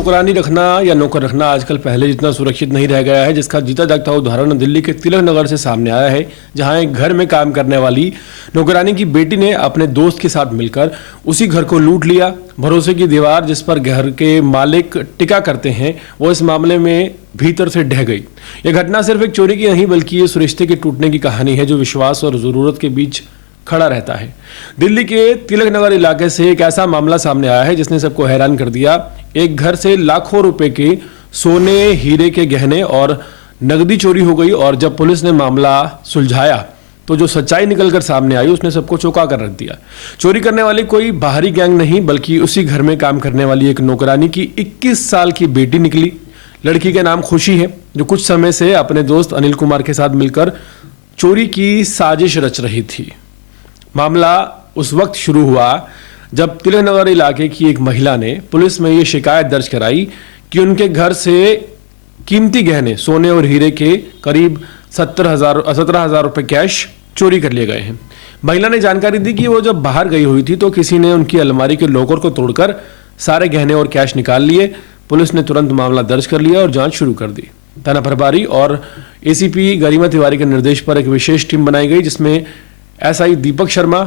नौकरानी रखना या नौकर रखना आजकल पहले जितना सुरक्षित नहीं रह गया है, जिसका जीता जागता उदाहरण दिल्ली के तिलक नगर से सामने आया है, जहां एक घर में काम करने वाली नौकरानी की बेटी ने अपने दोस्त के साथ मिलकर उसी घर को लूट लिया। भरोसे की दीवार जिस पर घर के मालिक टिका करते हैं, वो इस मामले में भीतर से ढह गई। यह घटना सिर्फ एक चोरी की नहीं, बल्कि इस रिश्ते के टूटने की कहानी है जो विश्वास और जरूरत के बीच खड़ा रहता है। दिल्ली के तिलक नगर इलाके से एक ऐसा मामला सामने आया है जिसने सबको हैरान कर दिया। एक घर से लाखों रुपए के सोने, हीरे के गहने और नकदी चोरी हो गई, और जब पुलिस ने मामला सुलझाया तो जो सच्चाई निकलकर सामने आई उसने सबको चौंका कर रख दिया। चोरी करने वाली कोई बाहरी गैंग नहीं, बल्कि उसी घर में काम करने वाली एक नौकरानी की 21 साल की बेटी निकली। लड़की का नाम खुशी है, जो कुछ समय से अपने दोस्त अनिल कुमार के साथ मिलकर चोरी की साजिश रच रही थी। मामला उस वक्त शुरू हुआ जब तिलक नगर इलाके की एक महिला ने पुलिस में ये शिकायत दर्ज कराई कि उनके घर से कीमती गहने, सोने और हीरे के करीब 17,000 रुपए कैश चोरी कर लिए गए हैं। महिला ने जानकारी दी कि वो जब बाहर गई हुई थी तो किसी ने उनकी अलमारी के लॉकर को तोड़कर सारे गहने और कैश निकाल लिए। पुलिस ने तुरंत मामला दर्ज कर लिया और जांच शुरू कर दी। थाना प्रभारी और एसीपी गरिमा तिवारी के निर्देश पर एक विशेष टीम बनाई गई, जिसमें SI Deepak Sharma,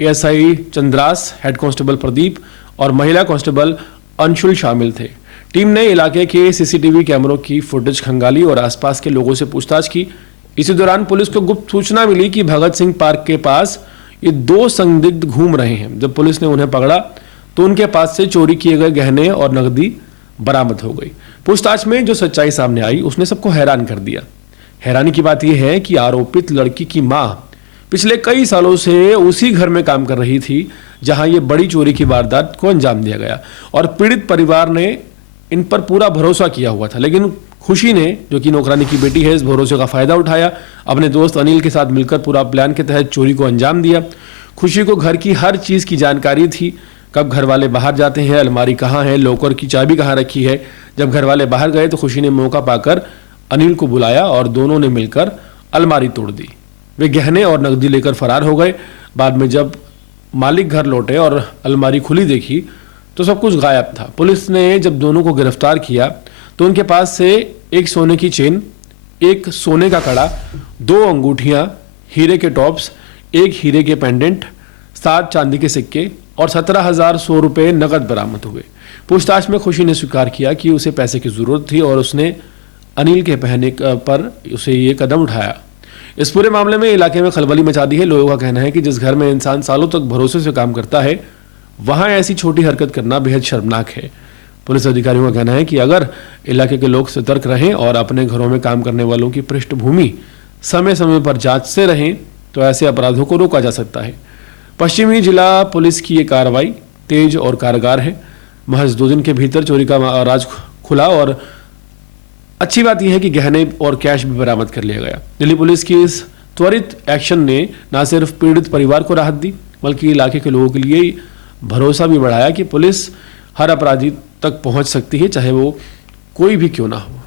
ASI Chandras, head constable Pradeep और महिला कांस्टेबल अंशुल शामिल थे। टीम ने इलाके के सीसीटीवी कैमरों की फुटेज खंगाली और आसपास के लोगों से पूछताछ की। इसी दौरान पुलिस को गुप्त सूचना मिली कि भगत सिंह पार्क के पास ये 2 संदिग्ध घूम रहे हैं। जब पुलिस ने उन्हें पकड़ा तो उनके पास से चोरी किए गए गहने और नकदी बरामद हो गई। पूछताछ में जो सच्चाई सामने आई उसने सबको हैरान कर दिया। हैरानी की बात यह है कि आरोपित लड़की की मां पिछले कई सालों से उसी घर में काम कर रही थी जहां ये बड़ी चोरी की वारदात को अंजाम दिया गया, और पीड़ित परिवार ने इन पर पूरा भरोसा किया हुआ था। लेकिन खुशी ने, जो कि नौकरानी की बेटी है, इस भरोसे का फायदा उठाया। अपने दोस्त अनिल के साथ मिलकर पूरा प्लान के तहत चोरी को अंजाम दिया। खुशी को घर की हर चीज की जानकारी थी, कब घर वाले बाहर जाते हैं, अलमारी कहाँ है, लॉकर की चाबी कहाँ रखी है। जब घर वाले बाहर गए तो खुशी ने मौका पाकर अनिल को बुलाया और दोनों ने मिलकर अलमारी तोड़ दी। वे गहने और नकदी लेकर फरार हो गए। बाद में जब मालिक घर लौटे और अलमारी खुली देखी तो सब कुछ गायब था। पुलिस ने जब दोनों को गिरफ्तार किया तो उनके पास से एक सोने की चेन, एक सोने का कड़ा, 2 अंगूठियां, हीरे के टॉप्स, एक हीरे के पेंडेंट, 7 चांदी के सिक्के और 17,100 रुपये नकद बरामद हुए। पूछताछ में खुशी ने स्वीकार किया कि उसे पैसे की जरूरत थी और उसने अनिल के कहने पर उसे ये कदम उठाया। इस पूरे मामले में इलाके में खलबली मचा दी है। लोगों का कहना है कि जिस घर में इंसान सालों तक भरोसे से काम करता है, वहां ऐसी छोटी हरकत करना बेहद शर्मनाक है। पुलिस अधिकारियों का कहना है कि अगर इलाके के लोग सतर्क रहें और अपने घरों में काम करने वालों की पृष्ठभूमि समय समय पर जांचते रहें तो ऐसे अपराधों को रोका जा सकता है। पश्चिमी जिला पुलिस की ये कार्रवाई तेज और कारगर है। महज 2 दिन के भीतर चोरी का राज खुला, और अच्छी बात यह है कि गहने और कैश भी बरामद कर लिया गया। दिल्ली पुलिस की इस त्वरित एक्शन ने न सिर्फ पीड़ित परिवार को राहत दी, बल्कि इलाके के लोगों के लिए भरोसा भी बढ़ाया कि पुलिस हर अपराधी तक पहुंच सकती है, चाहे वो कोई भी क्यों ना हो।